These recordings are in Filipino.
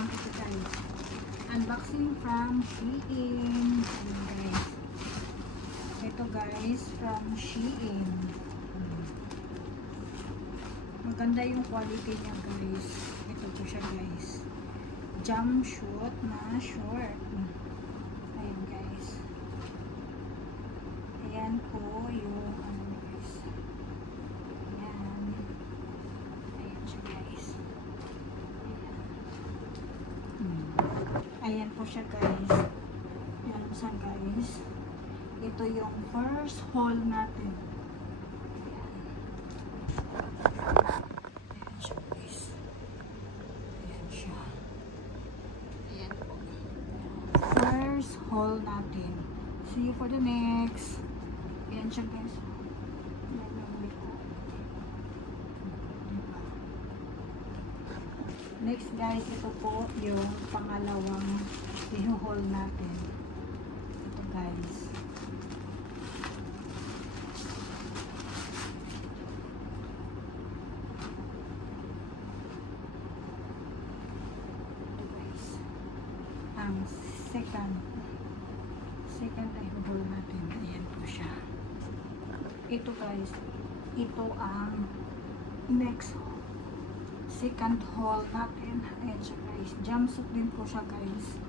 Ito guys. Unboxing from Shein. Ayan guys. Ito guys, from Shein. Maganda yung quality niya guys. Ito po siya guys. Jumpsuit na short. Ayan guys. Ayan po yung ano guys. Ayan. Ayan siya guys. Ayan po siya guys. Ayan po siya guys. Ito yung first haul natin. Ayan. Ayan siya guys. Ayan siya. Ayan po. First haul natin. See you for the next. Ayan siya guys. Ayan yung likod. Diba? Next guys, ito po yung pangalawang i-haul natin. Ito guys. Ito guys. Ang second i-haul natin. Ayan po siya. Ito guys. Ito ang next second haul natin. Ayan siya guys. Jumpsuit din po siya guys.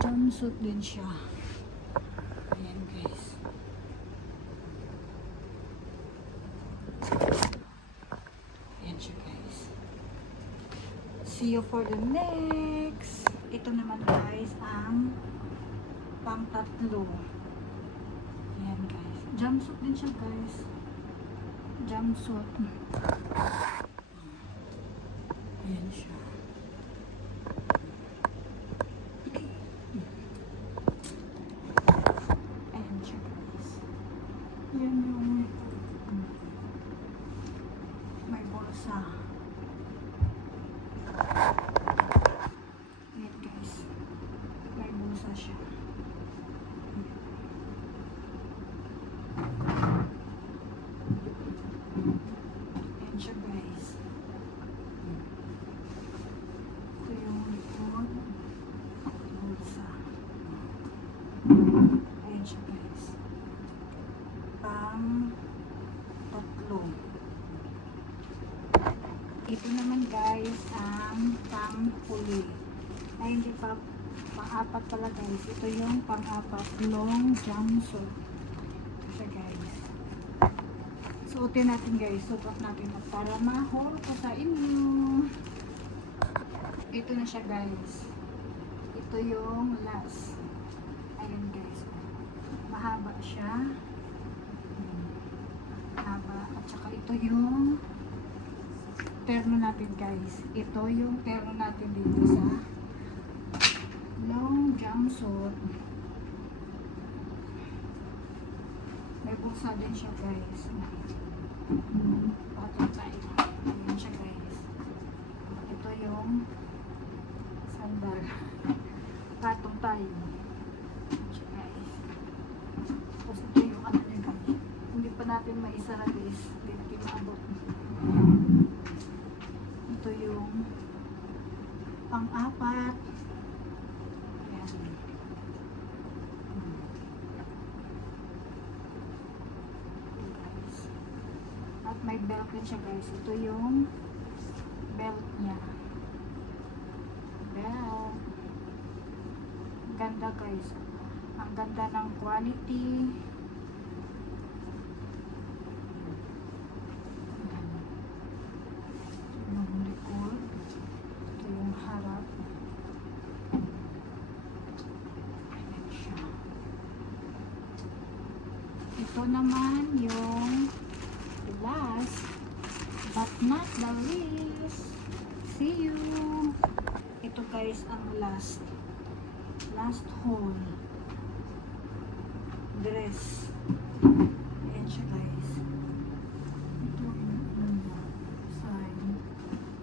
Jumpsuit din siya. Ayan guys. Ayan siya guys. See you for the next. Ito naman guys ang pang tatlo. Ayan guys. Jumpsuit din siya guys. Jumpsuit. Ayan siya. Ayan siya guys. Ayan yung may bulsa. Ayan guys. May bulsa siya. Ayan siya guys. Ito yung likod. Bulsa. Ayan siya guys. Pang tatlo. Ito naman guys ang pang huli. Ay hindi pa pang-apat pala guys. Ito yung pang-apat long jumpsuit. Ito siya guys. Suotin natin guys. Suot natin para ma-haul ko sa inyo. Ito na siya guys. Ito yung last. Ayan guys. Mahaba siya. Mahaba. At saka ito yung terno natin guys. Ito yung terno natin dito sa long jumpsuit. May bulsa din siya guys. Patong tayo. Ayan siya guys. Ito yung sandal. Patong tayo. Ayan siya guys. Tapos ito yung ano niya guys. Hindi pa natin maisara guys. Hindi natin maabot. Ito yung pang-apat. Ayan. Guys. At may belt din siya guys. Ito yung belt niya. Belt. Ganda guys. Ang ganda ng quality. Yung likod. Ito yung harap. Ayan siya. Ito naman yung last but not the least. See you. Ito guys ang last haul. Dress. Ayan siya guys. Ito yung side.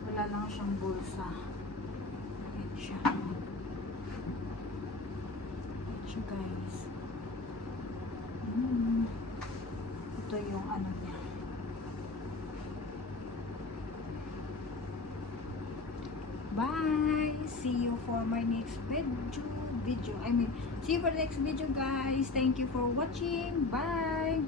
Wala lang siyang bulsa. Ayan siya. Ayan siya guys. Ito yung ano niya. Bye! See you for my next video. I mean, see you for the next video guys. Thank you for watching. Bye!